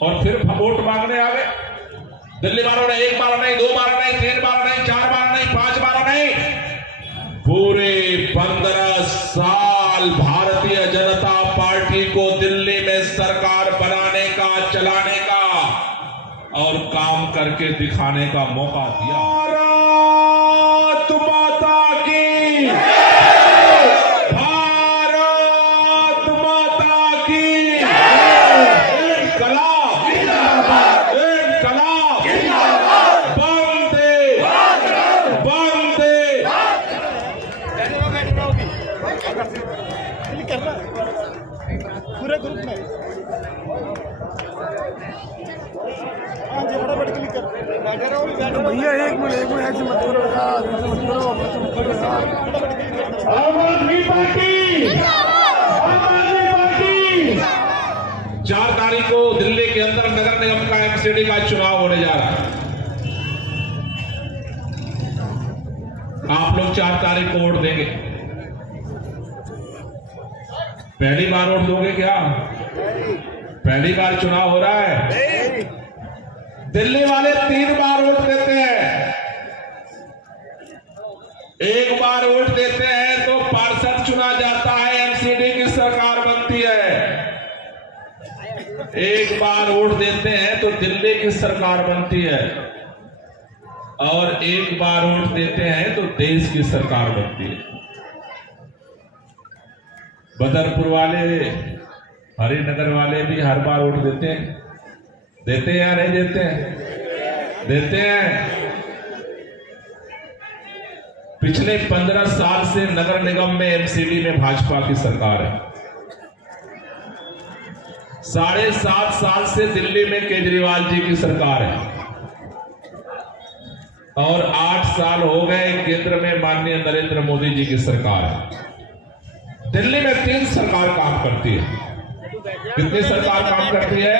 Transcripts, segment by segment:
और फिर वोट मांगने आ गए। दिल्ली वालों ने 1 बार नहीं, 2 बार नहीं, 3 बार नहीं, 4 बार नहीं, 5 बार नहीं, पूरे 15 साल भारतीय जनता पार्टी को दिल्ली में सरकार बनाने का, चलाने का और काम करके दिखाने का मौका दिया। भारत माता की, भारत माता की, इनकलाब, इनकलाब, वंदे, वंदे। पूरे ग्रुप में भैया एक मिनट ऐसे मत करो यार, मत करो यार। आम आदमी पार्टी, आम आदमी पार्टी। 4 तारीख को दिल्ली के अंदर नगर निगम का एमसीडी का चुनाव होने जा रहा है। आप लोग 4 तारीख को वोट देंगे। पहली बार वोट दोगे क्या? पहली बार चुनाव हो रहा है। दिल्ली वाले 3 बार वोट देते हैं। 1 बार वोट देते हैं तो पार्षद चुना जाता है, एमसीडी की सरकार बनती है। 1 बार वोट देते हैं तो दिल्ली की सरकार बनती है और 1 बार वोट देते हैं तो देश की सरकार बनती है। बदरपुर वाले, हरिनगर वाले भी हर बार वोट देते हैं। देते हैं या नहीं देते हैं? देते हैं। पिछले 15 साल से नगर निगम में, एमसीडी में भाजपा की सरकार है। 7.5 साल से दिल्ली में केजरीवाल जी की सरकार है और 8 साल हो गए केंद्र में माननीय नरेंद्र मोदी जी की सरकार है। दिल्ली में 3 सरकार काम करती है। कितनी सरकार काम करती है?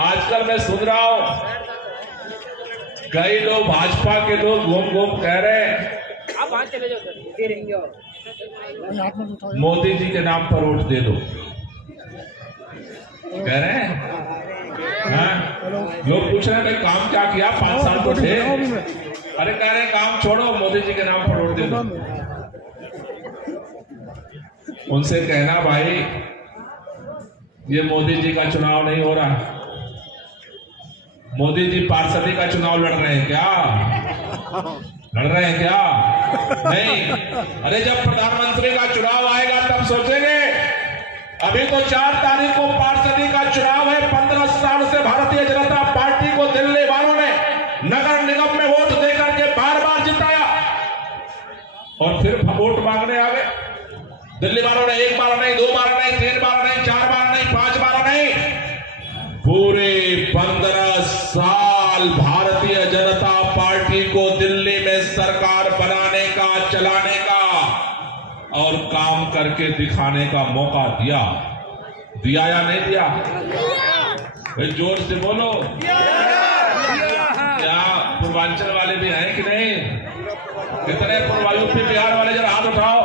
आजकल मैं सुन रहा हूं कई लोग, भाजपा के लोग घूम घूम कह रहे हैं आप वहां चले जाओ सर, ये रहेंगे और मोदी जी के नाम पर वोट दे दो। कह रहे हैं, हाँ? लोग पूछ रहे हैं भाई काम क्या किया, 5 साल तो थे। अरे कह रहे हैं काम छोड़ो, मोदी जी के नाम पर वोट दे दो। उनसे कहना भाई ये मोदी जी का चुनाव नहीं हो रहा। मोदी जी पार्षदी का चुनाव लड़ रहे हैं क्या? लड़ रहे हैं क्या? नहीं। अरे जब प्रधानमंत्री का चुनाव आएगा तब सोचेंगे। अभी तो 4 तारीख को पार्षदी का चुनाव है। 15 साल से भारतीय जनता पार्टी को दिल्ली वालों ने नगर निगम में वोट देकर के बार-बार जिताया और फिर वोट मांगने आ गए। दिल्ली वालों ने 1 बार नहीं, 2 बार नहीं, 3 बार नहीं, 4 बार नहीं, 5 बार नहीं, पूरे 15 साल भारतीय जनता पार्टी को दिल्ली में सरकार बनाने का, चलाने का और काम करके दिखाने का मौका दिया। दिया या नहीं दिया? भाई जोर से बोलो। क्या पूर्वांचल वाले भी हैं कि नहीं? कितने यूपी बिहार वाले जरा हाथ उठाओ।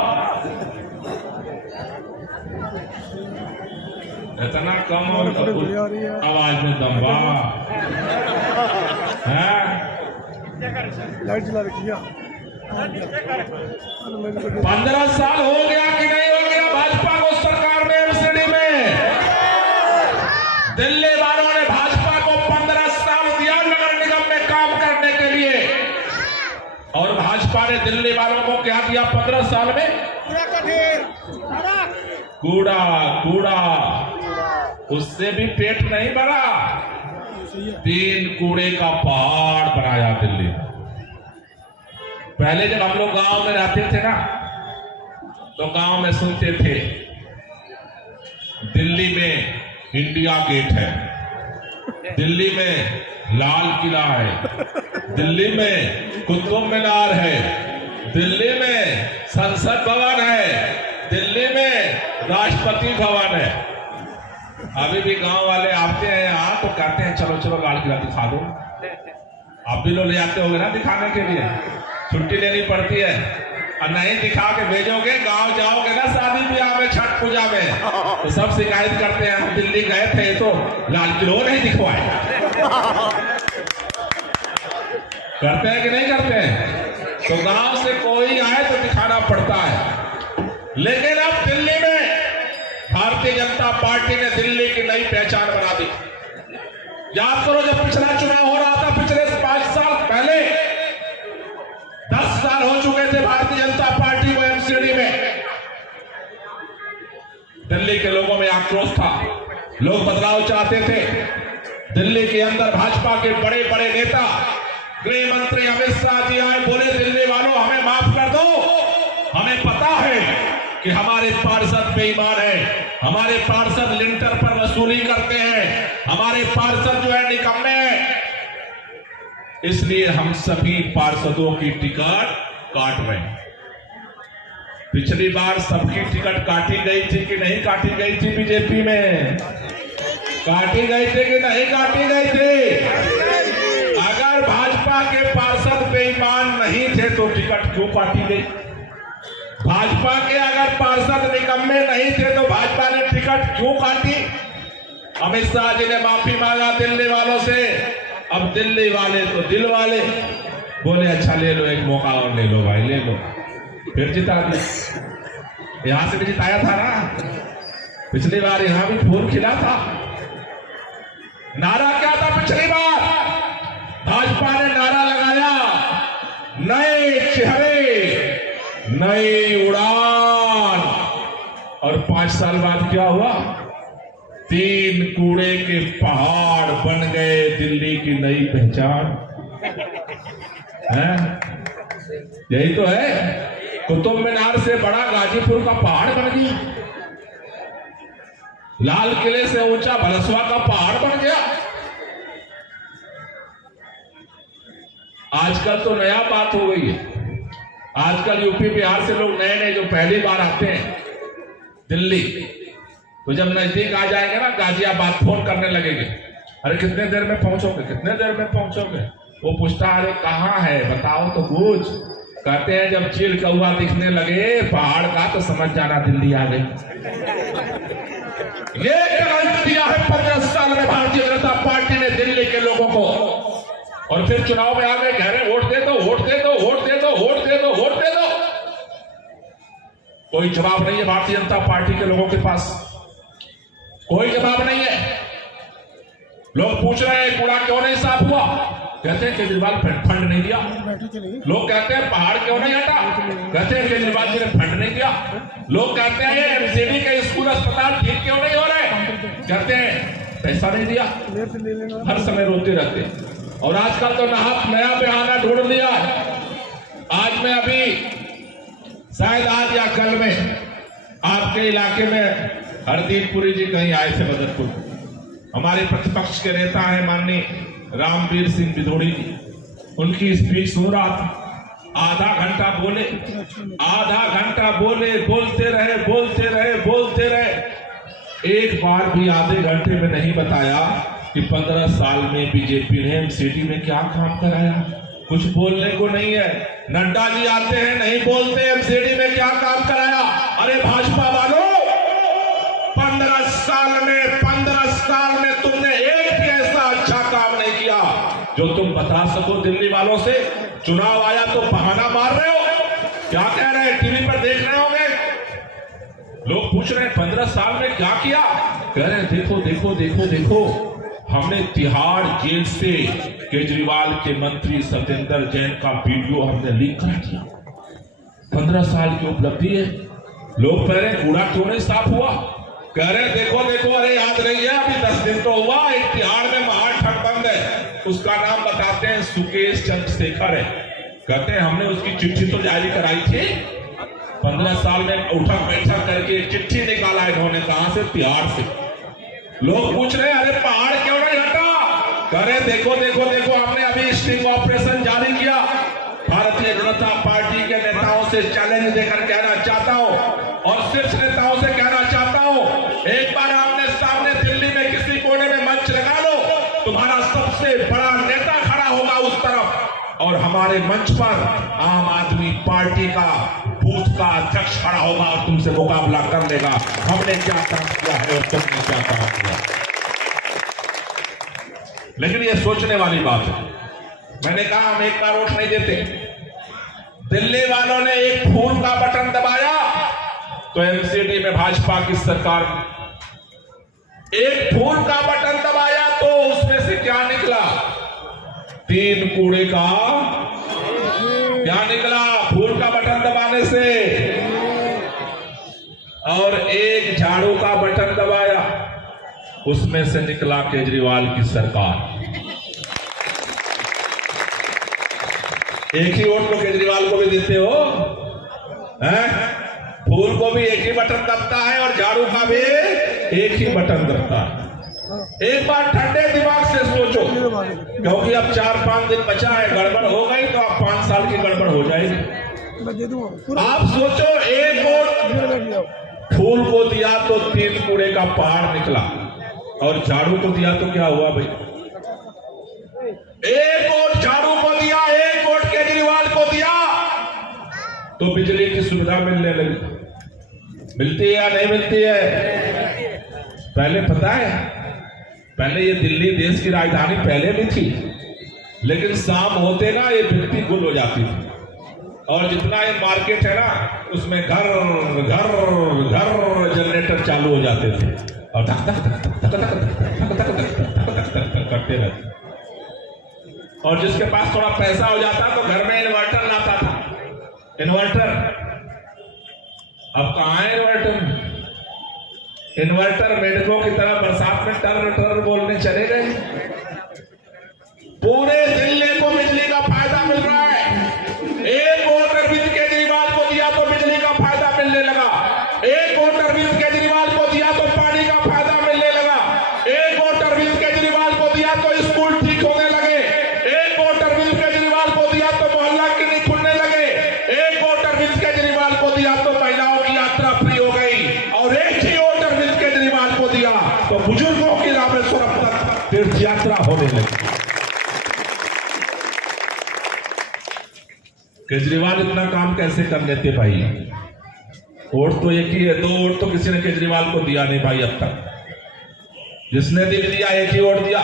इतना कम और आवाज में दम्बा है। लाइट जला रखी है। 15 साल हो गया कि नहीं हो गया भाजपा को सरकार में, एमसीडी में? दिल्ली वालों ने भाजपा को 15 साल दिया नगर निगम में काम करने के लिए और भाजपा ने दिल्ली वालों को क्या दिया 15 साल में? कूड़ा, कूड़ा। उससे भी पेट नहीं भरा, 3 कूड़े का पहाड़ बनाया दिल्ली। पहले जब हम लोग गांव में रहते थे ना तो गांव में सुनते थे दिल्ली में इंडिया गेट है, दिल्ली में लाल किला है, दिल्ली में कुतुब मीनार है, दिल्ली में संसद भवन है, दिल्ली में राष्ट्रपति भवन है। अभी भी गांव वाले आते हैं यहाँ तो कहते हैं चलो चलो लाल किला दिखा दो। आप भी लोग ले आते होंगे ना दिखाने के लिए, छुट्टी लेनी पड़ती है और नहीं दिखा के भेजोगे, गांव जाओगे ना शादी ब्याह में, छठ पूजा में, तो सब शिकायत करते हैं हम दिल्ली गए थे तो लाल किला नहीं दिखवाए। करते हैं कि नहीं करते हैं? तो गांव से कोई आए तो दिखाना पड़ता है। लेकिन अब दिल्ली में भारतीय जनता पार्टी ने दिल्ली की नई पहचान बना दी। याद करो जब पिछला चुनाव हो रहा था, पिछले 5 साल पहले, 10 साल हो चुके थे भारतीय जनता पार्टी को एमसीडी में। दिल्ली के लोगों में आक्रोश था, लोग बदलाव चाहते थे। दिल्ली के अंदर भाजपा के बड़े बड़े नेता, गृह मंत्री अमित शाह जी आए, बोले दिल्ली वालों हमें माफ कर दो, हमें पता है कि हमारे पार्षद बेईमान है, हमारे पार्षद लिंटर पर वसूली करते हैं, हमारे पार्षद जो है निकम्मे हैं, इसलिए हम सभी पार्षदों की टिकट काट रहे हैं। पिछली बार सबकी टिकट काटी गई थी कि नहीं काटी गई थी? बीजेपी में काटी गई थी कि नहीं काटी गई थी? अगर भाजपा के पार्षद बेईमान नहीं थे तो टिकट क्यों काटी गई? भाजपा के अगर पार्षद निकम्मे नहीं थे तो भाजपा ने टिकट क्यों काटी? अमित शाह जी ने माफी मांगा दिल्ली वालों से। अब दिल्ली वाले तो दिल वाले बोले अच्छा ले लो, एक मौका और ले लो भाई, ले लो। फिर जिता दिया। यहां से भी जिताया था ना, पिछली बार यहां भी फूल खिला था। नारा क्या था पिछली बार? भाजपा ने नारा लगाया, नए चेहरे, नई उड़ान। और 5 साल बाद क्या हुआ? 3 कूड़े के पहाड़ बन गए दिल्ली की नई पहचान है। यही तो है, कुतुब मीनार से बड़ा गाजीपुर का पहाड़ बन गया, लाल किले से ऊंचा भलसवा का पहाड़ बन गया। आजकल तो नया बात हो गई है। आजकल यूपी बिहार से लोग नए नए जो पहली बार आते हैं दिल्ली, तो जब नजदीक आ जाएंगे ना गाजियाबाद, फोन करने लगेंगे, अरे कितने देर में पहुंचोगे, कितने देर में पहुंचोगे? वो पूछता अरे कहाँ है बताओ तो कुछ। कहते हैं जब चील कौआ दिखने लगे पहाड़ का तो समझ जाना दिल्ली आ गई। ये गलत किया है 15 साल में भारतीय जनता पार्टी ने दिल्ली के लोगों को। और फिर चुनाव में आ गए, कह रहे वोट दे दो, वोट दे दो, वोट दे दो, वोट दे दो, वोट दे दो। कोई जवाब नहीं है भारतीय जनता पार्टी के लोगों के पास, कोई जवाब नहीं है। लोग पूछ रहे हैं कूड़ा क्यों नहीं साफ हुआ? कहते हैं केजरीवाल फंड नहीं दिया। लोग कहते हैं पहाड़ क्यों नहीं हटा? कहते हैं केजरीवाल जी ने फंड नहीं दिया। लोग कहते हैं एमसीडी के स्कूल अस्पताल ठीक क्यों नहीं हो रहे? कहते हैं पैसा नहीं दिया। हर समय रोते रहते। और आजकल तो नया बहाना ढूंढ लिया। आज मैं अभी शायद आज या कल में आपके इलाके में हरदीप पुरी जी कहीं आए थे बदरपुर। हमारे प्रतिपक्ष के नेता हैं माननीय रामवीर सिंह बिधोड़ी जी, उनकी स्पीच सुन रहा था। आधा घंटा बोले, बोलते रहे। एक बार भी आधे घंटे में नहीं बताया कि 15 साल में बीजेपी ने एमसीडी में क्या काम कराया। कुछ बोलने को नहीं है। नड्डा जी आते हैं नहीं बोलते एमसीडी में क्या काम कराया। अरे भाजपा वालों, 15 साल में तुमने एक भी ऐसा अच्छा काम नहीं किया जो तुम बता सको दिल्ली वालों से। चुनाव आया तो बहाना मार रहे हो। क्या कह रहे हैं? टीवी पर देख रहे होंगे, लोग पूछ रहे हैं 15 साल में क्या किया? कह रहे हैं देखो, हमने तिहाड़ जेल से केजरीवाल के मंत्री सत्येंद्र जैन का वीडियो हमने लीक करा दिया। 15 साल की उपलब्धि है। लोग कह रहे हैं कूड़ा क्यों नहीं साफ हुआ? कह रहे हैं देखो, अरे याद नहीं है, अभी 10 दिन तो हुआ, एक तिहाड़ में महान ठगबंद है, उसका नाम बताते हैं सुकेश चंद्रशेखर है। कहते हैं हमने उसकी चिट्ठी तो जारी कराई थी। 15 साल में उठक बैठक करके एक चिट्ठी निकाला इन्होंने, कहां से? तिहाड़ से। लोग पूछ रहे हैं अरे पहाड़ क्यों नहीं हटा? कह रहे देखो, हमने अभी स्टिंग ऑपरेशन जारी किया। भारतीय जनता पार्टी के नेता से चैलेंज देकर कहना चाहता हूं और शीर्ष नेताओं से कहना चाहता हूं, एक बार आपने सामने दिल्ली में किसी कोने में मंच लगा लो, तुम्हारा सबसे बड़ा नेता खड़ा होगा उस तरफ और हमारे मंच पर आम आदमी पार्टी का बूथ का अध्यक्ष खड़ा होगा और तुमसे मुकाबला कर लेगा। हमने क्या काम किया है और तुमने क्या काम किया। लेकिन ये सोचने वाली बात है। मैंने कहा हम एक बार वोट नहीं देते। दिल्ली वालों ने एक फूल का बटन दबाया तो एमसीडी में भाजपा की सरकार, एक फूल का बटन दबाया तो उसमें से क्या निकला? 3 कूड़े का क्या निकला फूल का बटन दबाने से? और एक झाड़ू का बटन दबाया, उसमें से निकला केजरीवाल की सरकार। एक ही वोट को केजरीवाल को भी देते हो, हैं? फूल को भी एक ही बटन दबता है और झाड़ू का भी एक ही बटन दबता है। एक बार ठंडे दिमाग से सोचो, क्योंकि अब 4-5 दिन बचा है, गड़बड़ हो गई तो अब 5 साल की गड़बड़ हो जाएगी। आप सोचो, एक वोट फूल को दिया तो 3 कूड़े का पहाड़ निकला और झाड़ू को दिया तो क्या हुआ भाई? एक वोट झाड़ू को दिया, एक वोट केजरीवाल को दिया तो बिजली की सुविधा मिलने लगी। मिलती है या नहीं मिलती है? पहले पता है, पहले ये दिल्ली देश की राजधानी पहले भी थी, लेकिन शाम होते ना ये बिजली गुल हो जाती थी और जितना ये मार्केट है ना उसमें घर घर घर जनरेटर चालू हो जाते थे और धक धक धक धक धक धक धक धक धक करते रहते। और जिसके पास थोड़ा पैसा हो जाता तो घर में इन्वर्टर लाता था। इन्वर्टर अब कहां है इन्वर्टर? इन्वर्टर मेढकों की तरह बरसात में टर टर बोलने चले गए। पूरे दिल्ली को बिजली का फायदा मिल रहा है। एक वोट अरविंद केजरीवाल को दिया तो बिजली का फायदा मिलने लगा। एक वोट अरविंद केजरीवाल को दिया तो पानी का फायदा मिलने लगा। एक वोट अरविंद केजरीवाल को दिया तो स्कूल ठीक होने लगे। एक वोट अरविंद केजरीवाल को दिया तो मोहल्ला क्लिनिक खुलने लगे। एक वोट अरविंद केजरीवाल को दिया तो महिलाओं की यात्रा फ्री हो गई। और एक ही वोट अरविंद केजरीवाल को दिया तो बुजुर्गों की रामेश्वरम तक तीर्थ यात्रा होने लगी। केजरीवाल इतना काम कैसे कर लेते भाई? वोट तो एक ही है, 2 वोट तो किसी ने केजरीवाल को दिया नहीं भाई अब तक। जिसने भी दिया एक ही वोट दिया।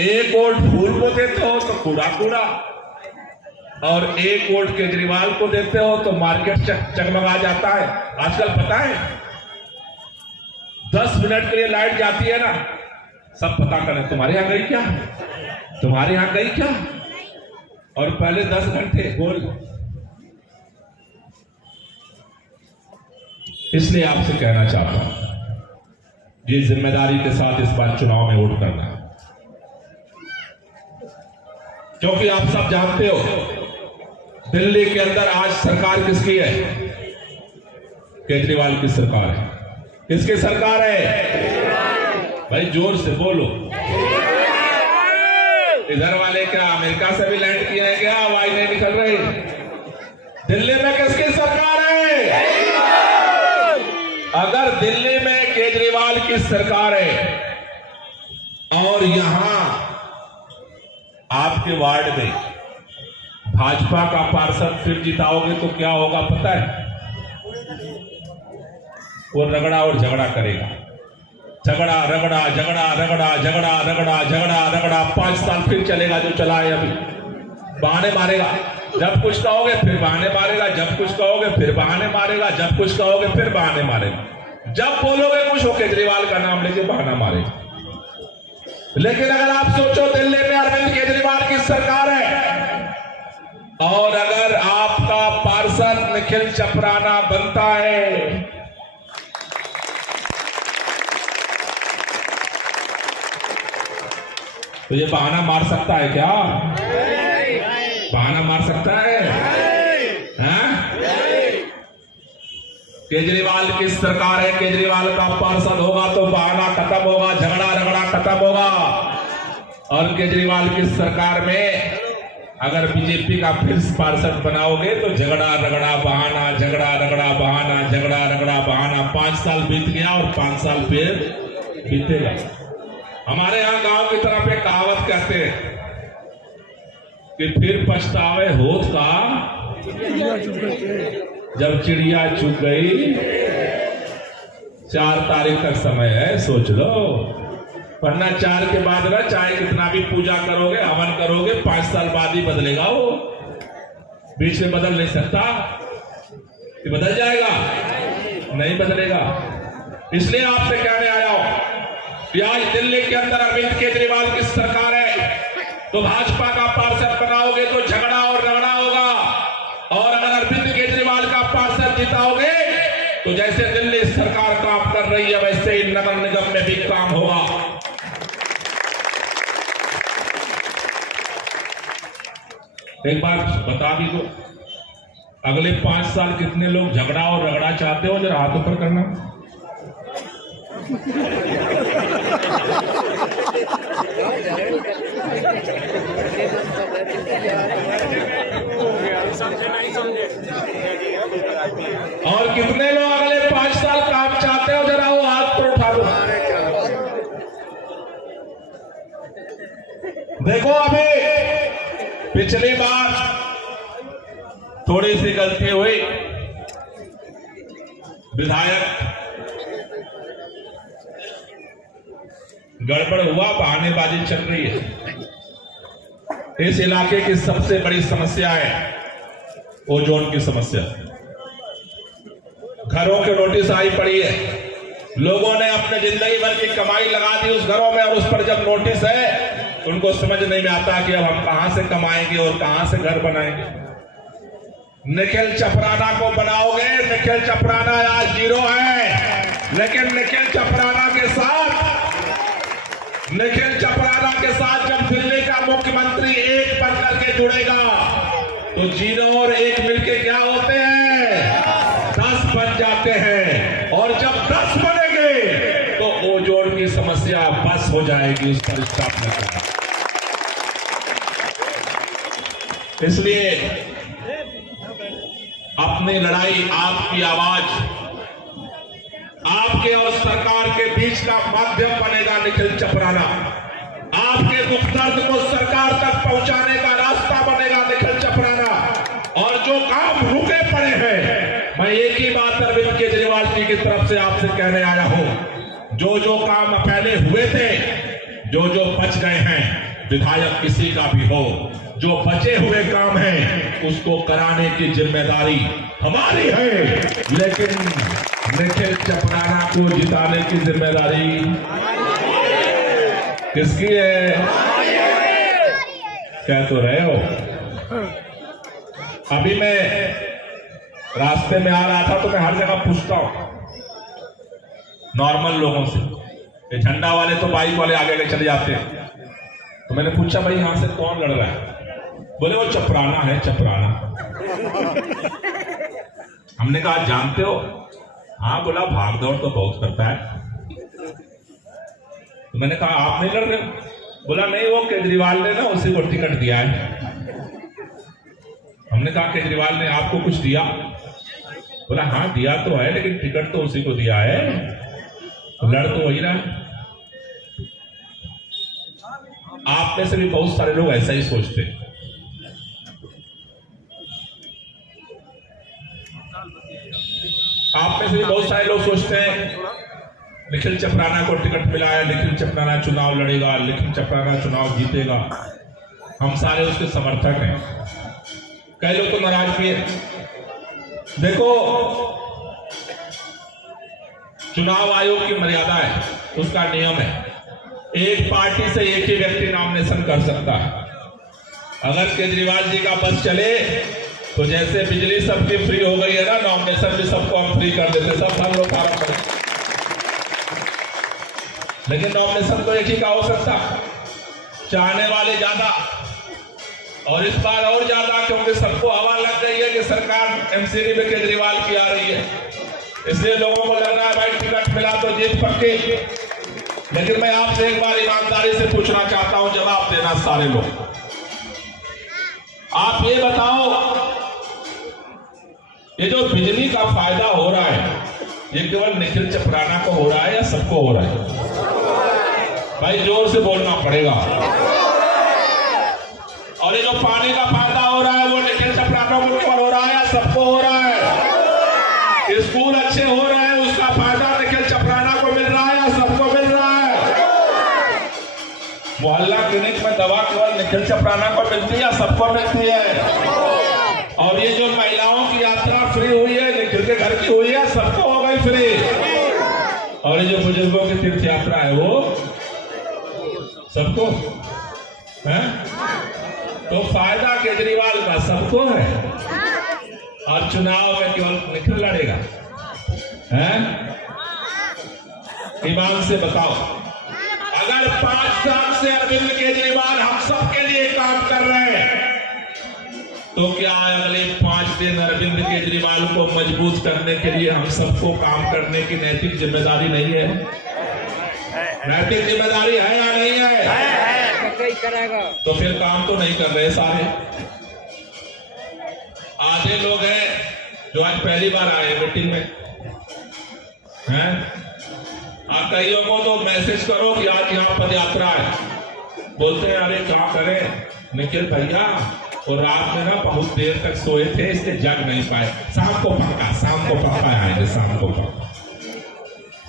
एक वोट फूल को देते हो तो कूड़ा कूड़ा और एक वोट केजरीवाल को देते हो तो मार्केट चकमगा जाता है। आजकल पता है 10 मिनट के लिए लाइट जाती है ना, सब पता करें तुम्हारे यहां गई क्या, तुम्हारे यहां गई क्या, और पहले 10 घंटे बोल। इसलिए आपसे कहना चाहता हूं, ये जिम्मेदारी के साथ इस बार चुनाव में वोट करना है, क्योंकि आप सब जानते हो दिल्ली के अंदर आज सरकार किसकी है? केजरीवाल की सरकार है। किसकी सरकार है भाई? जोर से बोलो। इधर वाले क्या अमेरिका से भी लैंड किए हैं क्या? आवाज नहीं निकल रही। दिल्ली में किसकी सरकार है? अगर दिल्ली में केजरीवाल की सरकार है और यहां आपके वार्ड में भाजपा का पार्षद फिर जिताओगे तो क्या होगा पता है? वो रगड़ा और झगड़ा करेगा। झगड़ा रगड़ा झगड़ा रगड़ा झगड़ा रगड़ा झगड़ा रगड़ा 5 साल फिर चलेगा जो चला है अभी। बहाने मारेगा, जब कुछ कहोगे फिर बहाने मारेगा, जब कुछ कहोगे फिर बहाने मारेगा, जब कुछ कहोगे फिर बहाने मारेगा। जब बोलोगे कुछ हो केजरीवाल का नाम लेके बहाना मारेगा। लेकिन अगर आप सोचो दिल्ली में अरविंद केजरीवाल की सरकार है और अगर आपका पार्षद निखिल चपराना बनता है तो ये बहाना मार सकता है क्या? बहाना मार सकता है? केजरीवाल की सरकार है, केजरीवाल का पार्षद होगा तो बहाना खत्म होगा, झगड़ा रगड़ा खत्म होगा। और केजरीवाल की सरकार में अगर बीजेपी का फिर पार्षद बनाओगे तो झगड़ा रगड़ा बहाना, झगड़ा रगड़ा बहाना, झगड़ा रगड़ा बहाना। 5 साल बीत गया और 5 साल फिर बीतेगा। हमारे यहाँ गांव की तरफ एक कहावत कहते हैं कि फिर पछतावे होत का जब चिड़िया चुग गई। 4 तारीख तक समय है, सोच लो, वरना 4 के बाद ना चाहे कितना भी पूजा करोगे, हवन करोगे, 5 साल बाद ही बदलेगा वो, बीच में बदल नहीं सकता। कि बदल जाएगा? नहीं बदलेगा। इसलिए आपसे कहने आया हूं कि आज दिल्ली के अंदर अरविंद केजरीवाल की सरकार है, तो भाजपा का पार्षद बनाओगे तो झगड़ा और रगड़ा होगा, और अगर अरविंद केजरीवाल का पार्षद जिताओगे तो जैसे दिल्ली सरकार काम कर रही है वैसे ही नगर निगम में भी काम होगा। एक बार बता भी दो, अगले 5 साल कितने लोग झगड़ा और रगड़ा चाहते हो? जरा हाथ ऊपर करना। और कितने लोग अगले 5 साल काम चाहते हो? जरा वो हाथ पर उठा दो। देखो, अभी पिछली बार थोड़ी सी गलती हुई, विधायक गड़बड़ हुआ, बहानेबाजी चल रही है। इस इलाके की सबसे बड़ी समस्या है ओजोन की समस्या। घरों के नोटिस आई पड़ी है, लोगों ने अपने जिंदगी भर की कमाई लगा दी उस घरों में, और उस पर जब नोटिस है उनको समझ नहीं में आता कि अब हम कहां से कमाएंगे और कहां से घर बनाएंगे। निखिल चपराना को बनाओगे, निखिल चपराना आज 0 है, लेकिन निखिल चपराना के साथ जब दिल्ली का मुख्यमंत्री एक बनकर के जुड़ेगा तो 0 और 1 मिलके क्या होते हैं? 10 बन जाते हैं, और जब 10 बनेंगे तो ओजोन की समस्या बस हो जाएगी, उस पर स्टॉप नहीं करना। इसलिए अपनी लड़ाई, आपकी आवाज, आपके और सरकार के बीच का माध्यम बनेगा निखिल चपराना। आपके दुख दर्द को सरकार तक पहुंचाने का रास्ता बनेगा निखिल चपराना। और जो काम रुके पड़े हैं, मैं एक ही बात अरविंद केजरीवाल जी की तरफ से आपसे कहने आया हूं, जो जो काम पहले हुए थे, जो जो बच गए हैं, विधायक किसी का भी हो, जो बचे हुए काम हैं उसको कराने की जिम्मेदारी हमारी है, लेकिन निखिल चपराना को जिताने की जिम्मेदारी किसकी है? कह तो रहे हो। अभी मैं रास्ते में आ रहा था तो मैं हर जगह पूछता हूं नॉर्मल लोगों से, ये झंडा वाले तो बाइक वाले आगे आगे चले जाते हैं, तो मैंने पूछा भाई यहां से कौन लड़ रहा है? बोले वो चपराना है, चपराना। हमने कहा जानते हो? हाँ। बोला भाग दौड़ तो बहुत करता है। तो मैंने कहा आप नहीं लड़ रहे? बोला नहीं, वो केजरीवाल ने ना उसी को टिकट दिया है। हमने कहा केजरीवाल ने आपको कुछ दिया? बोला हाँ दिया तो है, लेकिन टिकट तो उसी को दिया है, लड़ तो वही रहा। आप में से भी बहुत सारे लोग ऐसा ही सोचते हैं। आप में से भी बहुत सारे लोग सोचते हैं निखिल चपराना को टिकट मिला है, निखिल चपराना चुनाव लड़ेगा, निखिल चपराना चुनाव जीतेगा, हम सारे उसके समर्थक हैं। कई लोग तो नाराज भी है। देखो, चुनाव आयोग की मर्यादा है, उसका नियम है, एक पार्टी से एक ही व्यक्ति नॉमिनेशन कर सकता है। अगर केजरीवाल जी का बस चले तो जैसे बिजली सबकी फ्री हो गई है ना, नॉमिनेशन भी सबको हम फ्री कर देते, सब हम लोग फार्म करें। लेकिन नॉमिनेशन तो एक ही का हो सकता, चाहने वाले ज्यादा, और इस बार और ज्यादा, क्योंकि सबको हवा लग गई है कि सरकार एमसीडी में केजरीवाल की आ रही है, इसलिए लोगों को लग रहा है भाई टिकट मिला तो जीत पक्की। लेकिन मैं आपसे एक बार ईमानदारी से पूछना चाहता हूं, जवाब देना सारे लोग, आप ये बताओ, ये जो बिजली का फायदा हो रहा है ये केवल निखिल चपराना को हो रहा है या सबको हो रहा है? भाई जोर से बोलना पड़ेगा। और ये जो पानी का फायदा हो रहा है वो निखिल चपराना को केवल हो रहा है या सबको हो रहा है? स्कूल अच्छे हो रहे हैं उसका फायदा निखिल चपराना को मिल रहा है या सबको मिल रहा है? मोहल्ला क्लिनिक में दवा केवल निखिल चपराना को मिलती है या सबको मिलती है? और ये जो महिलाओं की यात्रा फ्री हुई है निखिल के घर की हुई है, सबको हो गई फ्री। और ये जो बुजुर्गों की तीर्थ यात्रा है वो सबको है। तो फायदा केजरीवाल का सबको है और चुनाव में केवल निखिल लड़ेगा है। ईमान से बताओ, अगर 5 साल से अरविंद केजरीवाल हम सबके लिए काम कर रहे हैं तो क्या अगले 5 दिन अरविंद केजरीवाल को मजबूत करने के लिए हम सबको काम करने की नैतिक जिम्मेदारी नहीं है? नैतिक जिम्मेदारी है या नहीं है? करेगा तो फिर काम तो नहीं कर रहे सारे। आधे लोग हैं जो आज पहली बार आए मीटिंग में हैं। आप कईयों को तो मैसेज करो कि आज यहाँ पद यात्रा है, बोलते हैं अरे क्या करें निखिल भैया और रात में ना बहुत देर तक सोए थे इसलिए जग नहीं पाए, शाम को पक्का आएंगे,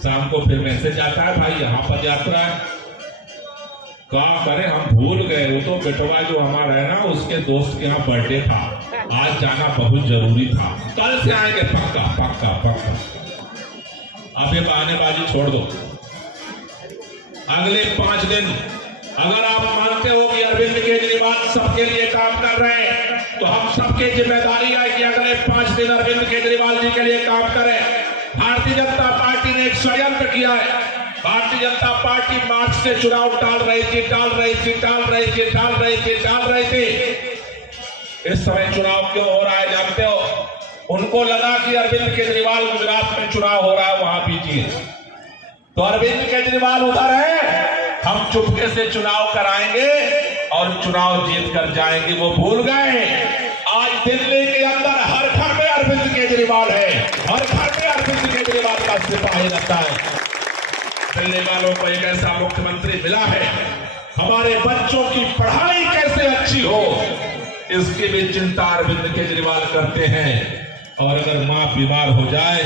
शाम को फिर मैसेज आता है भाई यहाँ पद यात्रा है। क्या करें हम भूल गए, वो तो बेटवा जो हमारा है ना उसके दोस्त के यहाँ बर्थडे था, आज जाना बहुत जरूरी था, कल से आएंगे पक्का। आप ये बहानेबाजी छोड़ दो। अगले 5 दिन अगर आप मानते हो कि अरविंद केजरीवाल सबके लिए काम कर रहे हैं तो हम सबकी जिम्मेदारी है कि अगले 5 दिन अरविंद केजरीवाल जी के लिए काम करें। भारतीय जनता पार्टी ने एक षड्यंत्र किया है। भारतीय जनता पार्टी मार्च से चुनाव टाल रही थी। इस समय चुनाव क्यों हो रहा है जानते हो? उनको लगा कि अरविंद केजरीवाल गुजरात में चुनाव हो रहा है वहां पीछे, तो अरविंद केजरीवाल उधर है, हम चुपके से चुनाव कराएंगे और चुनाव जीत कर जाएंगे। वो भूल गए आज दिल्ली के अंदर हर घर में अरविंद केजरीवाल है, हर घर में अरविंद केजरीवाल का सिपाही लगता है। दिल्ली वालों को एक ऐसा मुख्यमंत्री मिला है, हमारे बच्चों की पढ़ाई कैसे अच्छी हो इसकी भी चिंता अरविंद केजरीवाल करते हैं, और अगर मां बीमार हो जाए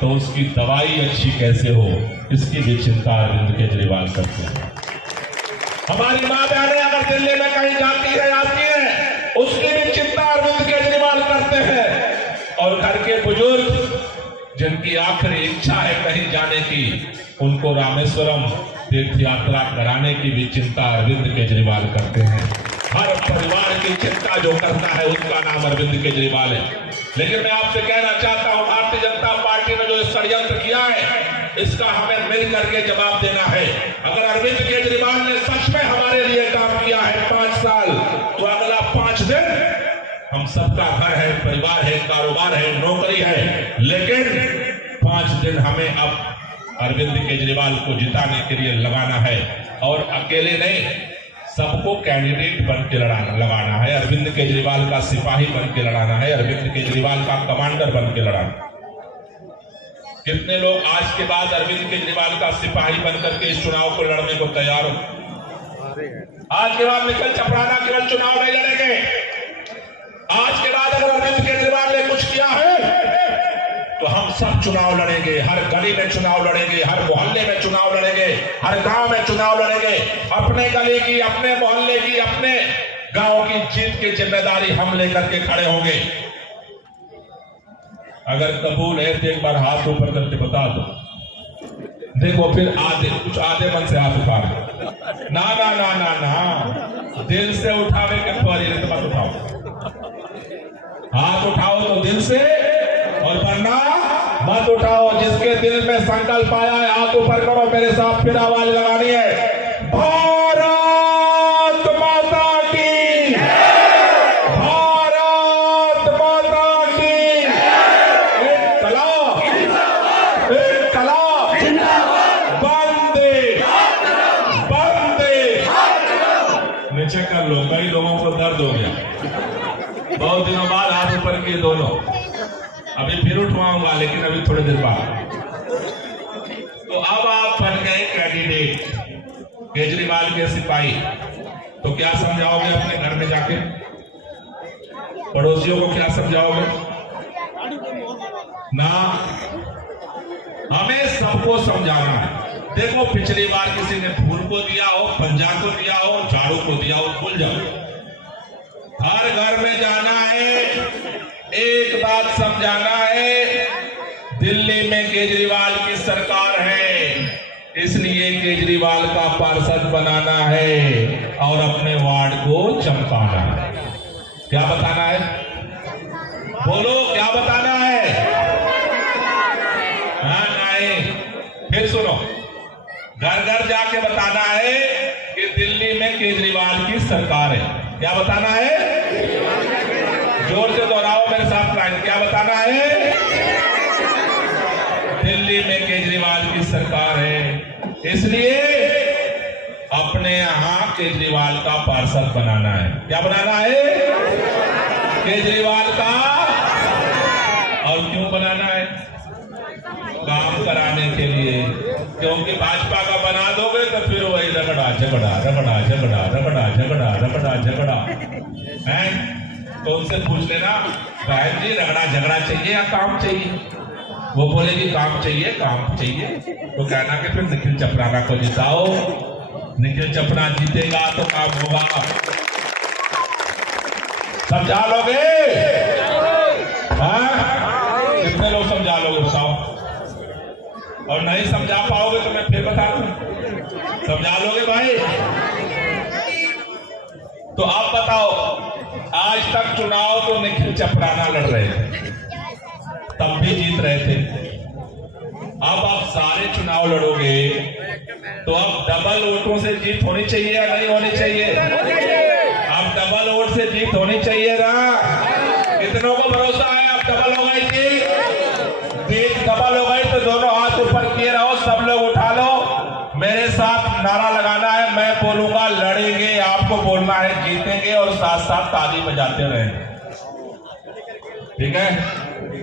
तो उसकी दवाई अच्छी कैसे हो इसकी भी चिंता अरविंद केजरीवाल करते हैं। हमारी मां बहनें अगर दिल्ली में कहीं जाती है आती है उसकी भी चिंता अरविंद केजरीवाल करते हैं, और घर के बुजुर्ग जिनकी आखिरी इच्छा है कहीं जाने की उनको रामेश्वरम तीर्थ यात्रा कराने की भी चिंता अरविंद केजरीवाल करते हैं। हर परिवार की चिंता जो करता है उसका नाम अरविंद केजरीवाल है। लेकिन मैं आपसे कहना चाहता हूं भारतीय जनता पार्टी ने जो षड्यंत्र किया है इसका हमें मिल करके जवाब देना है। अगर अरविंद केजरीवाल ने सच में हमारे लिए काम किया है 5 साल तो अगला 5 दिन हम सबका घर है, परिवार है, कारोबार है, नौकरी है, लेकिन 5 दिन हमें अब अरविंद केजरीवाल को जिताने के लिए लगाना है, और अकेले नहीं सबको कैंडिडेट बन के लगाना है, अरविंद केजरीवाल का सिपाही बन के लड़ाना है, अरविंद केजरीवाल का कमांडर बन के लड़ाना। कितने लोग आज के बाद अरविंद केजरीवाल का सिपाही बनकर के इस चुनाव को लड़ने को तैयार हो? आज के बाद निखिल चपराना केवल चुनाव नहीं लड़ेंगे। आज के बाद अगर अरविंद केजरीवाल ने कुछ किया है तो हम सब चुनाव लड़ेंगे, हर गली में चुनाव लड़ेंगे, हर मोहल्ले में चुनाव लड़ेंगे, हर गांव में चुनाव लड़ेंगे। अपने गली की, अपने मोहल्ले की, अपने गांव की जीत की जिम्मेदारी हम लेकर के खड़े होंगे। अगर कबूल है तो एक बार हाथ ऊपर करके बता दो। देखो फिर कुछ आधे मन से हाथ उठा ना ना ना ना ना दिल से उठावे के फौरी मत उठाओ, हाथ उठाओ तो दिल से, और वरना मत उठाओ। जिसके दिल में संकल्प आया है हाथ ऊपर करो, मेरे साथ फिर आवाज लगानी है, भारत माता की, भारत माता की, इनकलाब, इनकलाब, वंदे, वंदे। नीचे कर लो, कई लोगों को दर्द हो गया। बहुत दिनों बाद हाथ ऊपर किए दोनों। अभी फिर उठवाऊंगा, लेकिन अभी थोड़ी देर बाद। तो अब आप बन गए कैंडिडेट, केजरीवाल के सिपाही। तो क्या समझाओगे अपने घर में जाके? पड़ोसियों को क्या समझाओगे? ना, हमें सबको समझाना है। देखो, पिछली बार किसी ने फूल को दिया हो, पंजा को दिया हो, झाड़ू को दिया हो, भूल जाओ। हर घर में जाना है, एक बात समझाना है, दिल्ली में केजरीवाल की सरकार है, इसलिए केजरीवाल का पार्षद बनाना है और अपने वार्ड को चमकाना है। क्या बताना है? बोलो, क्या बताना है? हाँ, नहीं, फिर सुनो, घर घर जाके बताना है कि दिल्ली में केजरीवाल की सरकार है। क्या बताना है? जोर से दोहराओ मेरे साथ लाइन। क्या बताना है? दिल्ली में केजरीवाल की सरकार है, इसलिए अपने यहां केजरीवाल का पार्षद बनाना है। क्या बनाना है? केजरीवाल का। और क्यों बनाना है? काम कराने के लिए, क्योंकि भाजपा का बना दोगे तो फिर वही रगड़ा झगड़ा रगड़ा झगड़ा रगड़ा झगड़ा रगड़ा झगड़ा है। तो उनसे पूछ लेना, बहन जी रगड़ा झगड़ा चाहिए या काम चाहिए? वो बोलेगी काम चाहिए, काम चाहिए। तो कहना कि फिर निखिल चपराना को जिताओ, निखिल चपरा जीतेगा तो काम होगा। समझा लोगे? हाँ, कितने लोग समझा लोगे बताओ? और नहीं समझा पाओगे तो मैं फिर बता दूं। समझा लोगे भाई? तो आप बताओ, आज तक चुनाव तो निखिल चपराना लड़ रहे थे, तब भी जीत रहे थे। अब आप सारे चुनाव लड़ोगे तो अब डबल वोटों से जीत होनी चाहिए या नहीं होनी चाहिए? अब डबल वोट से जीत होनी चाहिए ना? कितनों को भरोसा है अब डबल हो गई थी? जीत डबल हो गई तो दोनों हाथ ऊपर किए रहो, सब लोग उठा लो, मेरे साथ नारा लगाना है। मैं बोलूंगा लड़ेंगे, आपको बोलना है जीतेंगे, और साथ साथ ताली बजाते रहेंगे। ठीक है?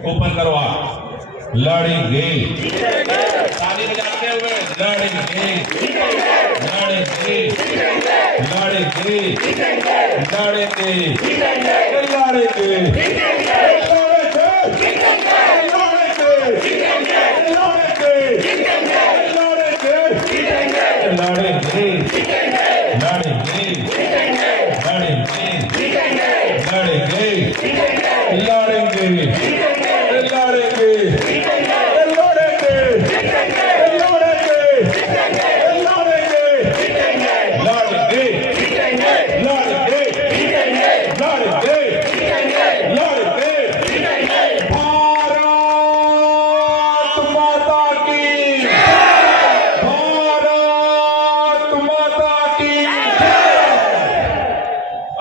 ऊपर करो आप, लड़ेंगे, ताली बजाते हुए लड़ेंगे, लड़ेंगे, लड़ेंगे, लड़ेंगे,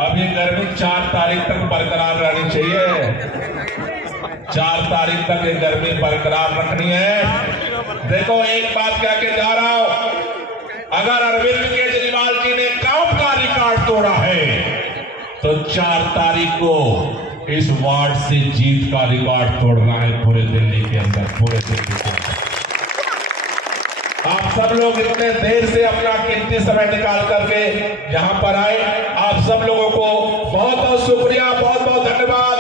अभी गर्मी 4 तारीख तक बरकरार रहनी चाहिए। 4 तारीख तक ये गर्मी बरकरार रखनी है। देखो, एक बात कह के जा रहा हूं, अगर अरविंद केजरीवाल जी ने काम का रिकॉर्ड तोड़ा है तो 4 तारीख को इस वार्ड से जीत का रिकॉर्ड तोड़ना है पूरे दिल्ली के अंदर, पूरे दिल्ली के अंदर। आप सब लोग इतने देर से अपना कीमती समय निकाल करके यहां पर आए, आप सब लोगों को बहुत बहुत शुक्रिया, बहुत बहुत धन्यवाद।